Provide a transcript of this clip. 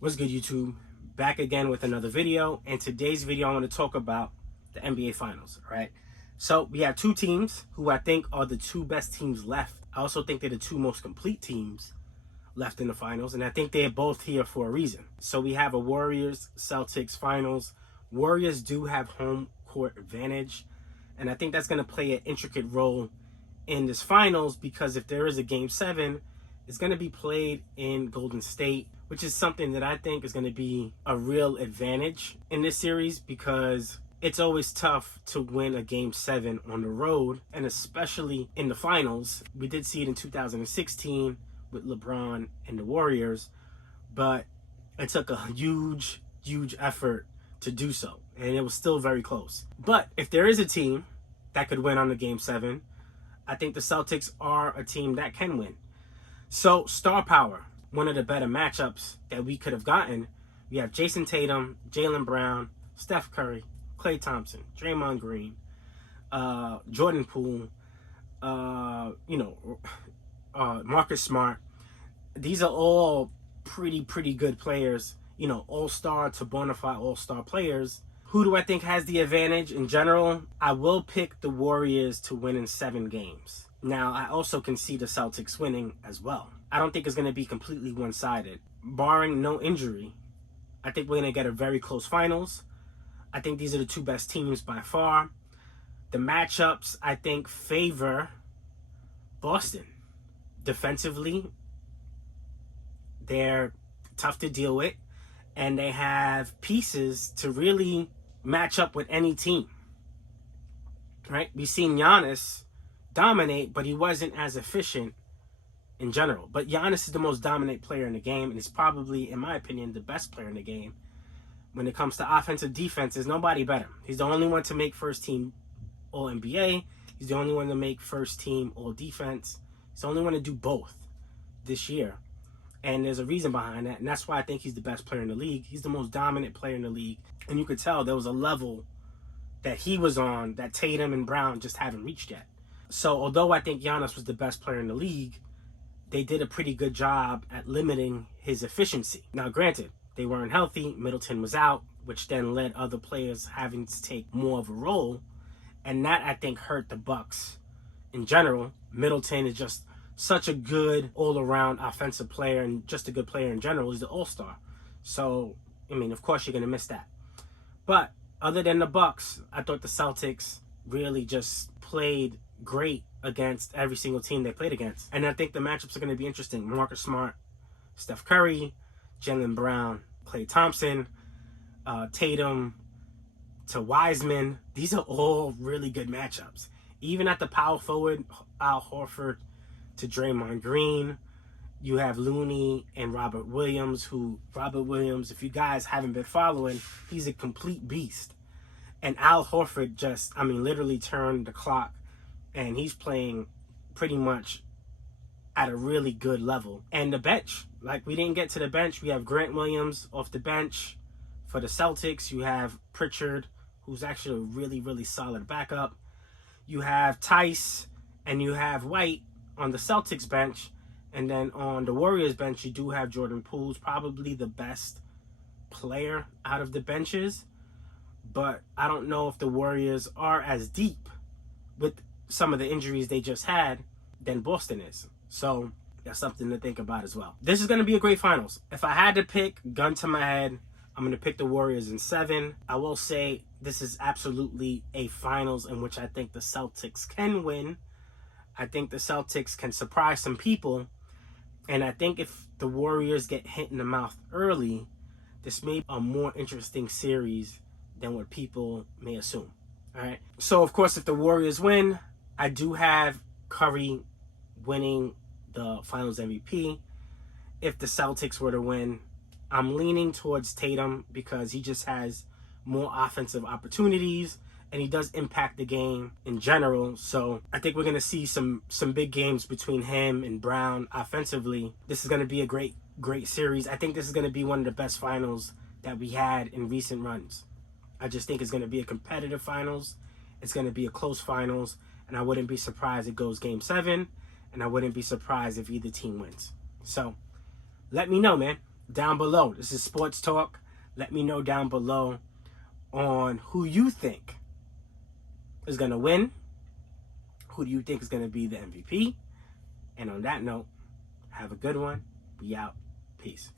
What's good, YouTube? Back again with another video. In today's video, I want to talk about the NBA Finals, all right? So we have two teams who I think are the two best teams left. I also think they're the two most complete teams left in the finals, and I think they're both here for a reason. So we have a Warriors-Celtics finals. Warriors do have home court advantage, and I think that's going to play an intricate role in this finals because if there is a Game 7, it's going to be played in Golden State, which is something that I think is going to be a real advantage in this series because it's always tough to win a Game 7 on the road, and especially in the finals. We did see it in 2016 with LeBron and the Warriors, but it took a huge effort to do so, and it was still very close. But if there is a team that could win on the Game 7, I think the Celtics are a team that can win. So, star power, one of the better matchups that we could have gotten. We have Jason Tatum, Jaylen Brown, Steph Curry, Klay Thompson, Draymond Green, Jordan Poole, Marcus Smart. These are all pretty good players, all-star to bona fide all-star players. Who do I think has the advantage in general? I will pick the Warriors to win in 7 games. Now, I also can see the Celtics winning as well. I don't think it's going to be completely one-sided. Barring no injury, I think we're going to get a very close finals. I think these are the two best teams by far. The matchups, I think, favor Boston. Defensively, they're tough to deal with, and they have pieces to really match up with any team. Right? We've seen Giannis dominate, but he wasn't as efficient in general. But Giannis is the most dominant player in the game, and he's probably, in my opinion, the best player in the game. When it comes to offensive defense, there's nobody better. He's the only one to make first team All-NBA. He's the only one to make first team All-Defense. He's the only one to do both this year. And there's a reason behind that, and that's why I think he's the best player in the league. He's the most dominant player in the league. And you could tell there was a level that he was on that Tatum and Brown just haven't reached yet. So although I think Giannis was the best player in the league, they did a pretty good job at limiting his efficiency. Now, granted, they weren't healthy. Middleton was out, which then led other players having to take more of a role. And that, I think, hurt the Bucks in general. Middleton is just such a good all-around offensive player and just a good player in general. He's the all-star. So, of course you're going to miss that. But other than the Bucks, I thought the Celtics really just played great against every single team they played against. And I think the matchups are going to be interesting. Marcus Smart, Steph Curry, Jaylen Brown, Klay Thompson, Tatum to Wiseman. These are all really good matchups. Even at the power forward, Al Horford to Draymond Green. You have Looney and Robert Williams, if you guys haven't been following, he's a complete beast. And Al Horford just, literally turned the clock, and he's playing pretty much at a really good level. And the bench, we didn't get to the bench. We have Grant Williams off the bench for the Celtics. You have Pritchard, who's actually a really solid backup. You have Tice and you have White on the Celtics bench. And then on the Warriors bench, you do have Jordan Poole, who's probably the best player out of the benches. But I don't know if the Warriors are as deep with some of the injuries they just had than Boston is. So that's something to think about as well. This is going to be a great finals. If I had to pick, gun to my head, I'm going to pick the Warriors in 7. I will say this is absolutely a finals in which I think the Celtics can win. I think the Celtics can surprise some people. And I think if the Warriors get hit in the mouth early, this may be a more interesting series than what people may assume. All right. So, of course, if the Warriors win, I do have Curry winning the Finals MVP. If the Celtics were to win, I'm leaning towards Tatum because he just has more offensive opportunities and he does impact the game in general. So I think we're going to see some big games between him and Brown offensively. This is going to be a great series. I think this is going to be one of the best finals that we had in recent runs. I just think it's going to be a competitive finals. It's going to be a close finals, and I wouldn't be surprised it goes Game 7, and I wouldn't be surprised if either team wins. So let me know, man. down below. This is Sports Talk. Let me know down below on who you think is going to win. Who do you think is going to be the MVP? And on that note, have a good one. We out. Peace.